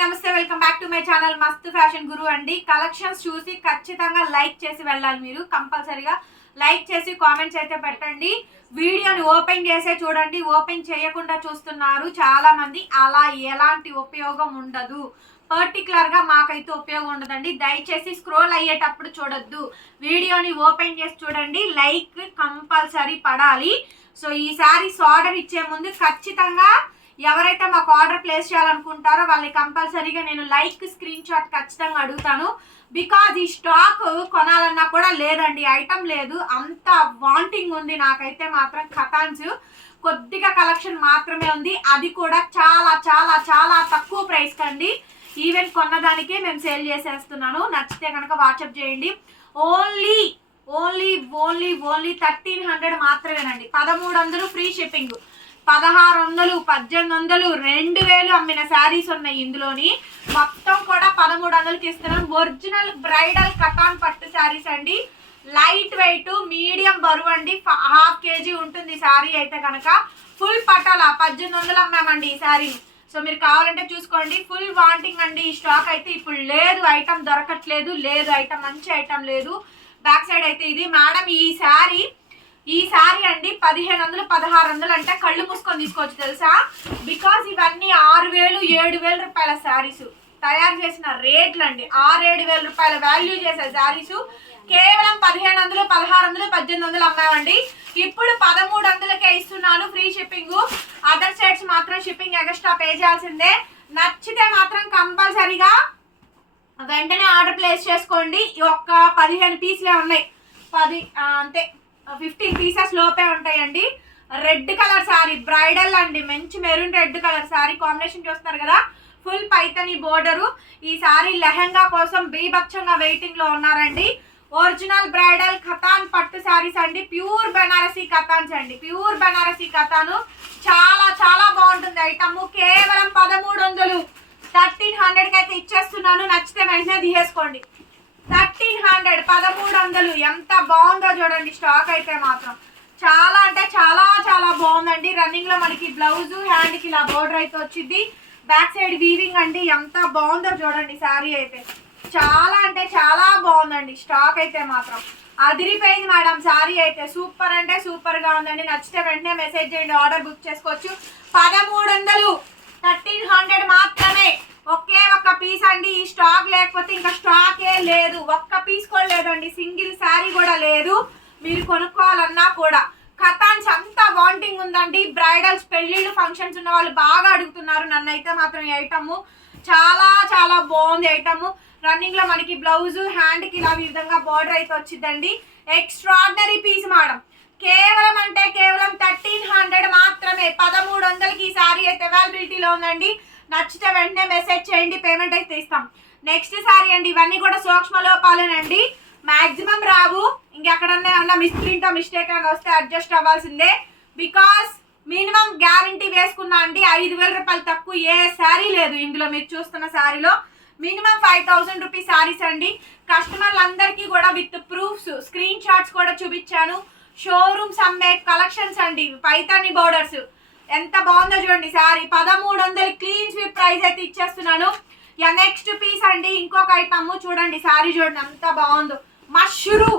నమస్తే welcome back to my channel. మస్తు fashion గురు అండి. కలెక్షన్స్ చూసి ఖచ్చితంగా లైక్ చేసి వెళ్ళాలి మీరు. కంపల్సరీగా లైక్ చేసి కామెంట్స్ అయితే పెట్టండి. వీడియోని ఓపెన్ చేసే చూడండి. ఓపెన్ చేయకుండా చూస్తున్నారు చాలా మంది అలా ఎలాంటి ఉపయోగం ఉండదు. పర్టికులర్గా మాకైతే ఉపయోగం ఉండదండి. దయచేసి స్క్రోల్ అయ్యేటప్పుడు చూడొద్దు. వీడియోని ఓపెన్ చేసి చూడండి. లైక్ కంపల్సరీ పడాలి. సో ఈ సారీస్ ఆర్డర్ ఇచ్చే ముందు ఖచ్చితంగా ఎవరైతే మాకు ఆర్డర్ ప్లేస్ చేయాలనుకుంటారో వాళ్ళని కంపల్సరీగా నేను లైక్ స్క్రీన్ షాట్ ఖచ్చితంగా అడుగుతాను. బికాజ్ ఈ స్టాక్ కొనాలన్నా కూడా లేదండి ఐటమ్ లేదు. అంత వాంటింగ్ ఉంది నాకైతే మాత్రం కథాన్స్ కొద్దిగా కలెక్షన్ మాత్రమే ఉంది. అది కూడా చాలా చాలా చాలా తక్కువ ప్రైస్ కండి. ఈవెన్ కొన్నదానికే మేము సేల్ చేసేస్తున్నాను. నచ్చితే కనుక వాట్సాప్ చేయండి. Only only only only thirteen hundred మాత్రమేనండి. పదమూడు వందలు ఫ్రీ షిప్పింగ్ పదహారు వందలు పద్దెనిమిది వందలు రెండు వేలు అమ్మిన శారీస్ ఉన్నాయి ఇందులోని. మొత్తం కూడా పదమూడు వందలకి ఇస్తున్నాం. ఒరిజినల్ బ్రైడల్ కటాన్ పట్టు శారీస్ అండి. లైట్ వెయిట్ మీడియం బరువు అండి. హాఫ్ కేజీ ఉంటుంది శారీ అయితే కనుక ఫుల్ పటాల పద్దెనిమిది వందలు అమ్మామండి ఈ శారీ. సో మీరు కావాలంటే చూసుకోండి. ఫుల్ వాంటింగ్ అండి. ఈ స్టాక్ అయితే ఇప్పుడు లేదు. ఐటమ్ దొరకట్లేదు. లేదు. ఐటమ్ మంచి ఐటమ్ లేదు. బ్యాక్ సైడ్ అయితే ఇది. మేడం ఈ శారీ ఈ శారీ అండి పదిహేను వందలు పదహారు వందలు అంటే కళ్ళు మూసుకొని తీసుకోవచ్చు తెలుసా? బికాస్ ఇవన్నీ ఆరు వేలు ఏడు వేల రూపాయల శారీస్. తయారు చేసిన రేట్లు అండి. ఆరు ఏడు వేల రూపాయల వాల్యూ చేసే శారీస్. కేవలం పదిహేను వందలు పదహారు వందలు పద్దెనిమిది వందలు అమ్మామండి. ఇప్పుడు పదమూడు వందలకే ఇస్తున్నాను ఫ్రీ షిప్పింగ్. అదర్ సైడ్స్ మాత్రం షిప్పింగ్ ఎక్స్ట్రా పే చేయాల్సిందే. నచ్చితే మాత్రం కంపల్సరీగా వెంటనే ఆర్డర్ ప్లేస్ చేసుకోండి. ఈ ఒక్క పదిహేను పీసులే ఉన్నాయి. పది అంతే. ఫిఫ్టీన్ పీసెస్ లోపే ఉంటాయండి. రెడ్ కలర్ శారీ బ్రైడల్ అండి. మంచి maroon red colour sari combination చూస్తున్నారు కదా. ఫుల్ పైతని బోర్డరు ఈ శారీ లెహంగా కోసం బీభక్షంగా వెయిటింగ్లో ఉన్నారండి. ఒరిజినల్ బ్రైడల్ ఖతాన్ పట్టు శారీస్ అండి. ప్యూర్ బెనారసీ కథాన్స్ అండి. ప్యూర్ బెనారసీ కథాను చాలా చాలా బాగుంటుంది. ఐటమ్ కేవలం పదమూడు వందలు. థర్టీన్ హండ్రెడ్కి అయితే ఇచ్చేస్తున్నాను. నచ్చితే వెంటనే తీసేసుకోండి. థర్టీన్ హండ్రెడ్ పదమూడు వందలు. ఎంత బాగుందో చూడండి. స్టాక్ అయితే మాత్రం చాలా అంటే చాలా చాలా బాగుందండి. రన్నింగ్లో మనకి బ్లౌజ్ హ్యాండ్కి ఇలా బోర్డర్ అయితే వచ్చింది. బ్యాక్ సైడ్ వీవింగ్ అండి. ఎంత బాగుందో చూడండి శారీ అయితే. చాలా అంటే చాలా బాగుందండి. స్టాక్ అయితే మాత్రం అదిరిపోయింది మేడం శారీ అయితే. సూపర్ అంటే సూపర్గా ఉందండి. నచ్చితే వెంటనే మెసేజ్ చేయండి. ఆర్డర్ బుక్ చేసుకోవచ్చు. పదమూడు వందలు. థర్టీన్ హండ్రెడ్ మాత్రమే. ఒకే ఒక్క పీస్ అండి ఈ స్టాక్ లేకపోతే ఇంకా స్టాకే లేదు. ఒక్క పీస్ కూడా లేదండి సింగిల్ శారీ కూడా లేదు. మీరు కొనుక్కోవాలన్నా కూడా. కథాన్స్ అంతా వాంటింగ్ ఉందండి. బ్రైడల్స్ పెళ్ళిళ్ళు ఫంక్షన్స్ ఉన్న వాళ్ళు బాగా అడుగుతున్నారు. నన్ను అయితే మాత్రం ఐటమ్ చాలా చాలా బాగుంది ఐటమ్ రన్నింగ్లో మనకి బ్లౌజ్ హ్యాండ్కి ఇలా ఈ విధంగా బార్డర్ అయితే వచ్చిందండి. ఎక్స్ట్రాడినరీ పీస్ మేడం కేవలం అంటే కేవలం థర్టీన్ హండ్రెడ్ మాత్రమే. పదమూడు వందలకి ఈ సారీ అయితే అవైలబిలిటీలో ఉందండి. నచ్చితే వెంటనే మెసేజ్ చేయండి పేమెంట్ అయితే ఇస్తాం నెక్స్ట్ సారీ అండి ఇవన్నీ కూడా సూక్ష్మ లోపాలేనండి. మాక్సిమం రావు. ఇంకెక్కడన్నా ఏమన్నా మిస్ప్రింట్ మిస్టేక్ అని వస్తే అడ్జస్ట్ అవ్వాల్సిందే. బికాస్ మినిమం గ్యారంటీ వేసుకున్నా అండి ఐదు వేల రూపాయలు తక్కువ ఏ శారీ లేదు. ఇందులో మీరు చూస్తున్న శారీలో minimum five thousand rupees saris అండి. కస్టమర్లందరికీ కూడా విత్ ప్రూఫ్స్ స్క్రీన్ షాట్స్ కూడా చూపించాను. షోరూమ్స్ అమ్మే కలెక్షన్స్ అండి. పైతాని బోర్డర్స్ ఎంత బాగుందో చూడండి శారీ పదమూడు వందలు క్లీన్ స్వీప్ ప్రైస్ అయితే ఇచ్చేస్తున్నాను. యా నెక్స్ట్ పీస్ అండి ఇంకొక ఐటమ్ చూడండి సారీ చూడండి ఎంత బాగుందో. మష్రూ.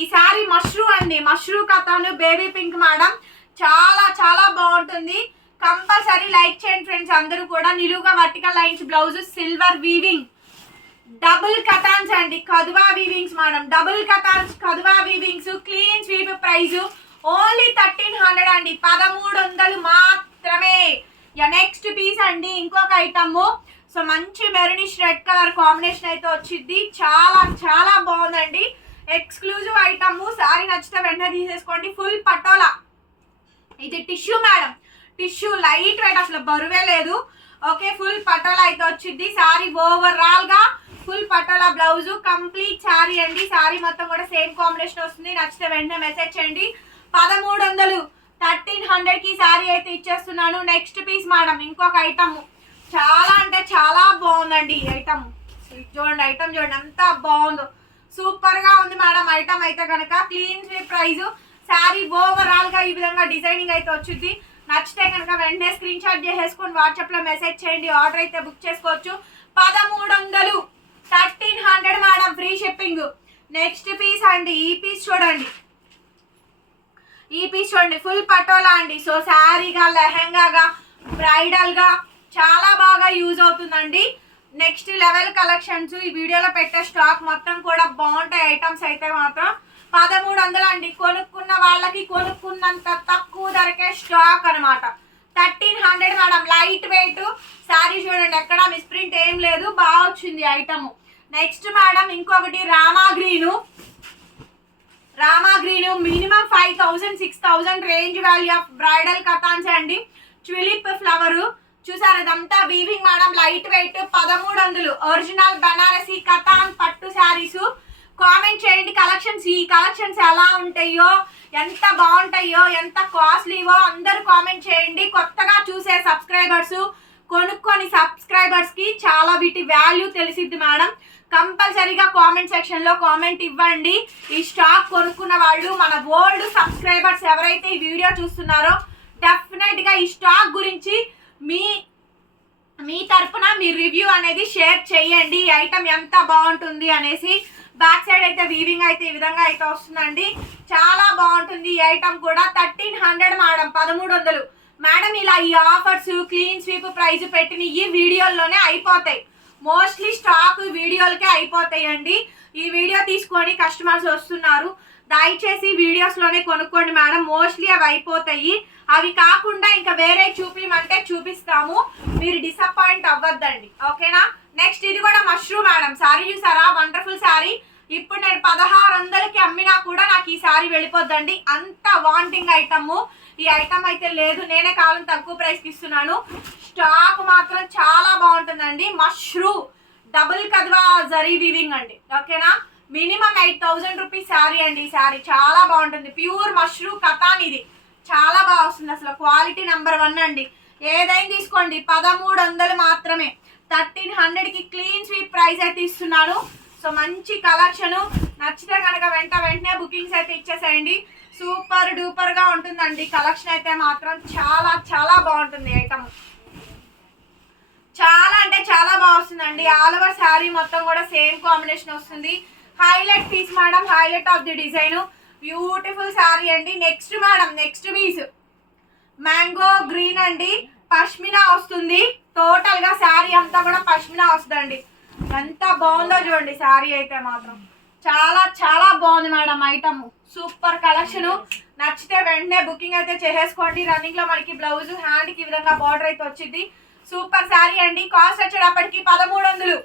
ఈ శారీ మష్రూ అండి. మష్రూ కథను బేబీ పింక్ మేడం. చాలా చాలా బాగుంటుంది. కంపల్సరీ లైక్ చేయండి ఫ్రెండ్స్ అందరూ కూడా. నిలువుగా vertical lines blouse silver weaving. Double కథాన్స్ అండి. కదువా weavings madam. Double కథాన్స్ కదువా weavings clean sweep prize. Only thirteen hundred అండి. పదమూడు వందలు మాత్రమే నెక్స్ట్ పీస్ అండి ఇంకొక ఐటమ్ సో మంచి మెరూనిష్ రెడ్ కలర్ కాంబినేషన్ అయితే వచ్చింది. చాలా చాలా బాగుందండి. ఎక్స్క్లూజివ్ ఐటమ్ సారీ నచ్చితే వెంటనే తీసేసుకోండి. ఫుల్ పటోలా. ఇది tissue madam tissue light weight అసలు బరువే లేదు. ఓకే ఫుల్ పటోలా అయితే వచ్చింది. సారీ ఓవరాల్గా full patola blouse complete sari అండి. సారీ మొత్తం కూడా సేమ్ కాంబినేషన్ వస్తుంది. నచ్చితే వెంటనే మెసేజ్ చేయండి. పదమూడు వందలు థర్టీన్ హండ్రెడ్కి అయితే ఇచ్చేస్తున్నాను. నెక్స్ట్ పీస్ మేడం ఇంకొక ఐటమ్ చాలా అంటే చాలా బాగుందండి ఈ ఐటమ్ చూడండి ఐటమ్ చూడండి ఎంత బాగుందో. సూపర్గా ఉంది మేడం ఐటమ్ అయితే కనుక క్లీన్ స్వీప్ ప్రైస్ శారీ ఓవరాల్గా ఈ విధంగా డిజైనింగ్ అయితే వచ్చింది. నచ్చితే కనుక వెంటనే స్క్రీన్ షాట్ చేసేసుకొని వాట్సాప్లో మెసేజ్ చేయండి. ఆర్డర్ అయితే బుక్ చేసుకోవచ్చు. పదమూడు వందలు thirteen hundred madam free shipping next piece అండి. ఈ పీస్ చూడండి. ఈ పీస్ చూడండి ఫుల్ పటోలా అండి. సో శారీగా లెహెంగాగా బ్రైడల్గా చాలా బాగా యూజ్ అవుతుందండి. నెక్స్ట్ లెవెల్ కలెక్షన్స్ ఈ వీడియోలో పెట్టే స్టాక్ మొత్తం కూడా బాగుంటాయి. ఐటమ్స్ అయితే మాత్రం పదమూడు వందలు అండి. కొనుక్కున్న వాళ్ళకి కొనుక్కున్నంత తక్కువ ధరకే స్టాక్ అనమాట thirteen hundred madam light weight sari చూడండి ఎక్కడ మిస్ప్రింట్ ఏం లేదు. బాగా వచ్చింది ఐటమ్ నెక్స్ట్ మేడం ఇంకొకటి Rama green Rama green minimum five thousand six thousand range value of bridal katans అండి. ట్విలిప్ ఫ్లవర్ చూసారు ఇదంతా వీవింగ్ మేడం లైట్ వెయిట్ పదమూడు వందలు. ఒరిజినల్ బనారసి కథాన్ పట్టు శారీస్. కామెంట్ చేయండి కలెక్షన్స్ ఈ కలెక్షన్స్ ఎలా ఉంటాయో ఎంత బాగుంటాయో ఎంత కాస్ట్లీవో అందరూ కామెంట్ చేయండి. కొత్తగా చూసే సబ్స్క్రైబర్స్ కొనుక్కొని సబ్స్క్రైబర్స్కి చాలా వీటి వాల్యూ తెలిసిద్ది మేడం. కంపల్సరీగా కామెంట్ సెక్షన్లో కామెంట్ ఇవ్వండి. ఈ స్టాక్ కొనుక్కున్న వాళ్ళు మన ఓల్డ్ సబ్స్క్రైబర్స్ ఎవరైతే ఈ వీడియో చూస్తున్నారో డెఫినెట్గా ఈ స్టాక్ గురించి మీ మీ తరఫున మీ రివ్యూ అనేది షేర్ చేయండి. ఈ ఐటమ్ ఎంత బాగుంటుంది అనేసి బ్యాక్ సైడ్ అయితే వీవింగ్ అయితే ఈ విధంగా అయితే వస్తుందండి. చాలా బాగుంటుంది ఈ ఐటమ్ కూడా. థర్టీన్ హండ్రెడ్ మేడం పదమూడు వందలు. మేడం ఇలా ఈ ఆఫర్స్ క్లీన్ స్వీప్ ప్రైజ్ పెట్టిన ఈ వీడియోల్లోనే అయిపోతాయి. మోస్ట్లీ స్టాక్ వీడియోలకే అయిపోతాయండి. ఈ వీడియో తీసుకొని కస్టమర్స్ వస్తున్నారు. దయచేసి వీడియోస్లోనే కొనుక్కోండి మేడం. మోస్ట్లీ అవి అయిపోతాయి. అవి కాకుండా ఇంకా వేరే చూపిమంటే చూపిస్తాము. మీరు డిసప్పాయింట్ అవ్వద్దండి. ఓకేనా? నెక్స్ట్ ఇది కూడా మష్రూమ్ మేడం. సారీ చూసారా? వండర్ఫుల్ సారీ ఇప్పుడు నేను పదహారు వందలకి అమ్మినా కూడా నాకు ఈ సారీ వెళ్ళిపోద్దండి. అంత వాంటింగ్ ఐటమ్ ఈ ఐటమ్ అయితే లేదు. నేనే కాలం తక్కువ ప్రైస్కి ఇస్తున్నాను. స్టాక్ మాత్రం చాలా ఉంటుందండి. మష్రూ డబుల్ కద్వా జరీ వీవింగ్ అండి. ఓకేనా? Minimum eight thousand rupees sari అండి ఈ శారీ. చాలా బాగుంటుంది. ప్యూర్ మష్రూ కథాన్ ఇది. చాలా బాగా వస్తుంది అసలు. క్వాలిటీ నెంబర్ వన్ అండి. ఏదైనా తీసుకోండి. పదమూడు వందలు మాత్రమే. థర్టీన్ హండ్రెడ్కి క్లీన్ స్వీప్ ప్రైస్ అయితే ఇస్తున్నాను. సో మంచి కలెక్షన్. నచ్చితే కనుక వెంట వెంటనే బుకింగ్స్ అయితే ఇచ్చేసేయండి. సూపర్ డూపర్గా ఉంటుందండి. కలెక్షన్ అయితే మాత్రం చాలా చాలా బాగుంటుంది ఐటమ్. చాలా అంటే చాలా బాగా వస్తుందండి. ఆల్ ఓవర్ శారీ మొత్తం కూడా సేమ్ కాంబినేషన్ వస్తుంది. Highlight piece madam highlight of the design beautiful sari అండి. Next madam next piece mango green అండి. పష్మినా వస్తుంది. టోటల్గా శారీ అంతా కూడా పష్మినా వస్తుందండి. ఎంత బాగుందో చూడండి శారీ అయితే మాత్రం. చాలా చాలా బాగుంది మేడం ఐటమ్ సూపర్ కలెక్షన్ నచ్చితే వెంటనే బుకింగ్ అయితే చేసేసుకోండి. రన్నింగ్లో మనకి బ్లౌజ్ హ్యాండ్కి విధంగా బార్డర్ అయితే వచ్చింది. సూపర్ శారీ అండి. కాస్ట్ వచ్చేటప్పటికి పదమూడు వందలు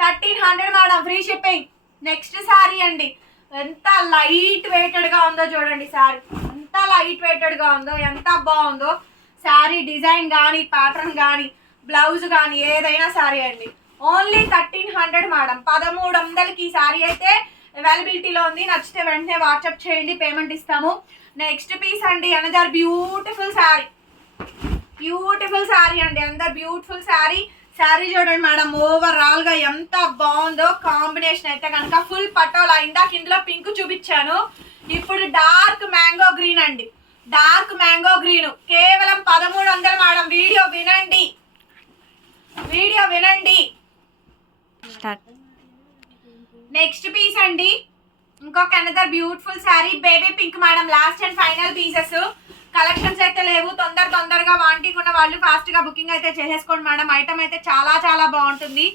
thirteen hundred madam free shipping. Next sari అండి. ఎంత లైట్ వెయిటెడ్గా ఉందో చూడండి శారీ. ఎంత లైట్ వెయిటెడ్గా ఉందో ఎంత బాగుందో. శారీ డిజైన్ కానీ ప్యాటర్న్ కానీ బ్లౌజ్ కానీ ఏదైనా శారీ అండి. Only thirteen hundred madam. పదమూడు వందలకి ఈ శారీ అయితే అవైలబిలిటీలో ఉంది. నచ్చితే వెంటనే వాట్సాప్ చేయండి పేమెంట్ ఇస్తాము. నెక్స్ట్ పీస్ అండి. Another beautiful sari. Beautiful sari అండి అందరు బ్యూటిఫుల్ శారీ. శారీ చూడండి మేడం ఓవరాల్గా ఎంత బాగుందో కాంబినేషన్ అయితే కనుక ఫుల్ పటోలా. ఇందాక ఇందులో పింక్ చూపించాను. ఇప్పుడు డార్క్ మ్యాంగో గ్రీన్ అండి. డార్క్ మ్యాంగో గ్రీన్ కేవలం పదమూడు వందలు మేడం. వీడియో వినండి. వీడియో వినండి. నెక్స్ట్ పీస్ అండి. ఇంకొక another beautiful sari. Baby pink madam. Last and final pieces collections అయితే లేవు తొందర తొందరగా వాంటింగ్ ఉన్న వాళ్ళు ఫాస్ట్గా బుకింగ్ అయితే చేసేసుకోండి మేడం. ఐటమ్ అయితే చాలా చాలా బాగుంటుంది.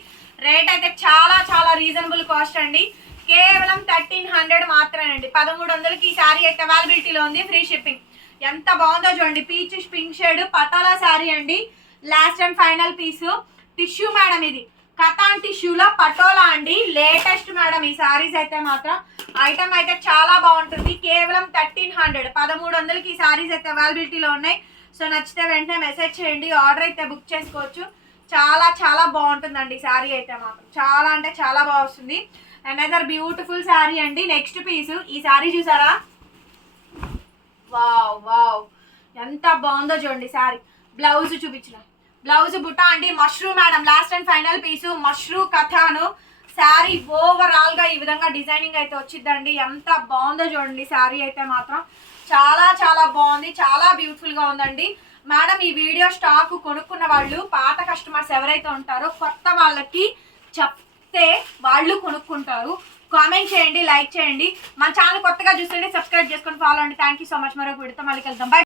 రేట్ అయితే చాలా చాలా రీజనబుల్ కాస్ట్ అండి. కేవలం థర్టీన్ హండ్రెడ్ మాత్రమే అండి పదమూడు వందలకి ఈ శారీ అయితే అవైలబిలిటీలో ఉంది ఫ్రీ షిప్పింగ్. ఎంత బాగుందో చూడండి. Peach pink shade patola sari అండి. Last and final piece. Tissue madam ఇది. కథాన్ టిష్యూలో పటోలా అండి. లేటెస్ట్ మేడం ఈ సారీస్ అయితే మాత్రం ఐటమ్ అయితే చాలా బాగుంటుంది. కేవలం థర్టీన్ హండ్రెడ్ పదమూడు వందలకి ఈ సారీస్ అయితే అవైలబిలిటీలో ఉన్నాయి. సో నచ్చితే వెంటనే మెసేజ్ చేయండి. ఆర్డర్ అయితే బుక్ చేసుకోవచ్చు. చాలా చాలా బాగుంటుందండి ఈ సారీ అయితే మాత్రం. చాలా అంటే చాలా బాగా వస్తుంది. అండ్ బ్యూటిఫుల్ శారీ అండి. నెక్స్ట్ పీస్ ఈ శారీ చూసారా? వావ్ వావ్ ఎంత బాగుందో చూడండి శారీ బ్లౌజ్ చూపించిన. బ్లౌజ్ బుట్ట అండి mashru madam. Last and final piece mashru katan. Sari ఓవరాల్గా ఈ విధంగా డిజైనింగ్ అయితే వచ్చిందండి ఎంత బాగుందో చూడండి శారీ అయితే మాత్రం. చాలా చాలా బాగుంది. చాలా బ్యూటిఫుల్గా ఉందండి. మేడం ఈ వీడియో స్టాక్ కొనుక్కున్న వాళ్ళు పాత కస్టమర్స్ ఎవరైతే ఉంటారో కొత్త వాళ్ళకి చెప్తే వాళ్ళు కొనుక్కుంటారు. కామెంట్ చేయండి లైక్ చేయండి. మన ఛానల్ కొత్తగా చూస్తుంటే సబ్స్క్రైబ్ చేసుకొని ఫాలో అండి. థ్యాంక్ యూ సో మచ్ మరొక వీడితో మళ్ళీ కలుద్దాం. బై